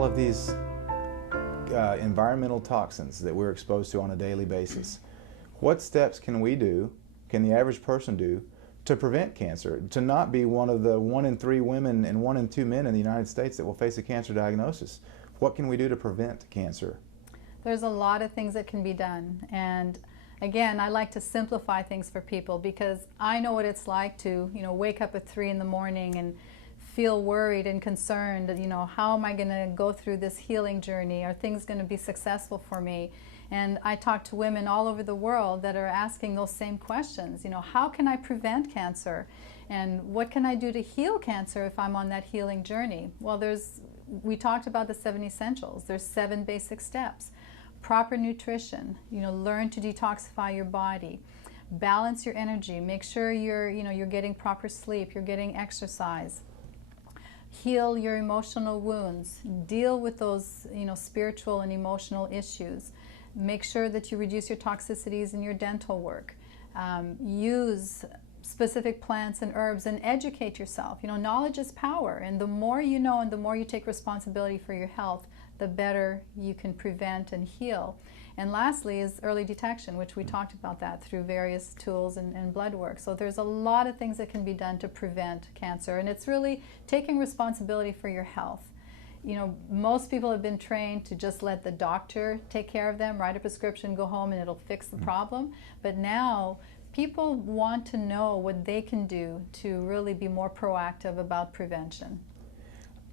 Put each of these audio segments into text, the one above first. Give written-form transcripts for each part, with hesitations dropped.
all of these environmental toxins that we're exposed to on a daily basis, what steps can we do, can the average person do, to prevent cancer, to not be one of the 1 in 3 women and 1 in 2 men in the United States that will face a cancer diagnosis? What can we do to prevent cancer? There's a lot of things that can be done, and again, I like to simplify things for people because I know what it's like to, wake up at 3 in the morning and feel worried and concerned that, how am I going to go through this healing journey? Are things going to be successful for me? And I talk to women all over the world that are asking those same questions. How can I prevent cancer? And what can I do to heal cancer if I'm on that healing journey? Well, we talked about the 7 essentials. There's 7 basic steps. Proper nutrition, learn to detoxify your body, balance your energy, make sure you're getting proper sleep, you're getting exercise, heal your emotional wounds, deal with those, spiritual and emotional issues, make sure that you reduce your toxicities in your dental work, use specific plants and herbs, and educate yourself. Knowledge is power, and the more you know and the more you take responsibility for your health, the better you can prevent and heal. And lastly is early detection, which we talked about that through various tools and blood work. So there's a lot of things that can be done to prevent cancer, and it's really taking responsibility for your health. Most people have been trained to just let the doctor take care of them, write a prescription, go home, and it'll fix the problem. But now people want to know what they can do to really be more proactive about prevention.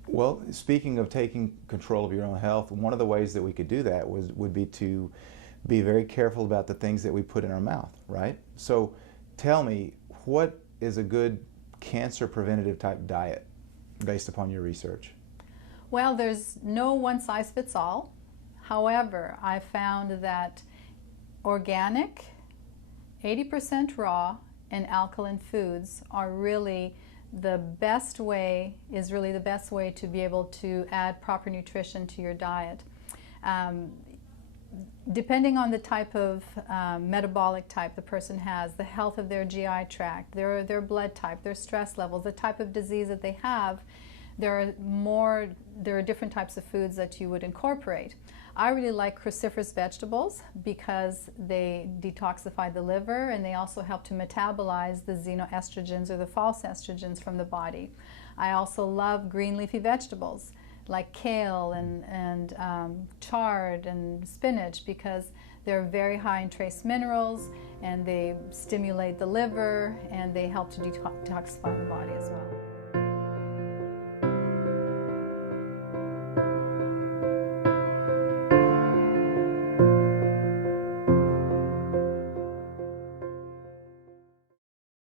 Well, speaking of taking control of your own health, one of the ways that we could do that would be to be very careful about the things that we put in our mouth, right? So tell me, what is a good cancer preventative type diet based upon your research? Well, there's no one size fits all. However, I found that organic, 80% raw, and alkaline foods are really the best way to be able to add proper nutrition to your diet. Depending on the type of metabolic type the person has, the health of their GI tract, their blood type, their stress levels, the type of disease that they have, there are different types of foods that you would incorporate. I really like cruciferous vegetables because they detoxify the liver, and they also help to metabolize the xenoestrogens or the false estrogens from the body. I also love green leafy vegetables like kale and chard and spinach because they're very high in trace minerals, and they stimulate the liver, and they help to detoxify the body as well.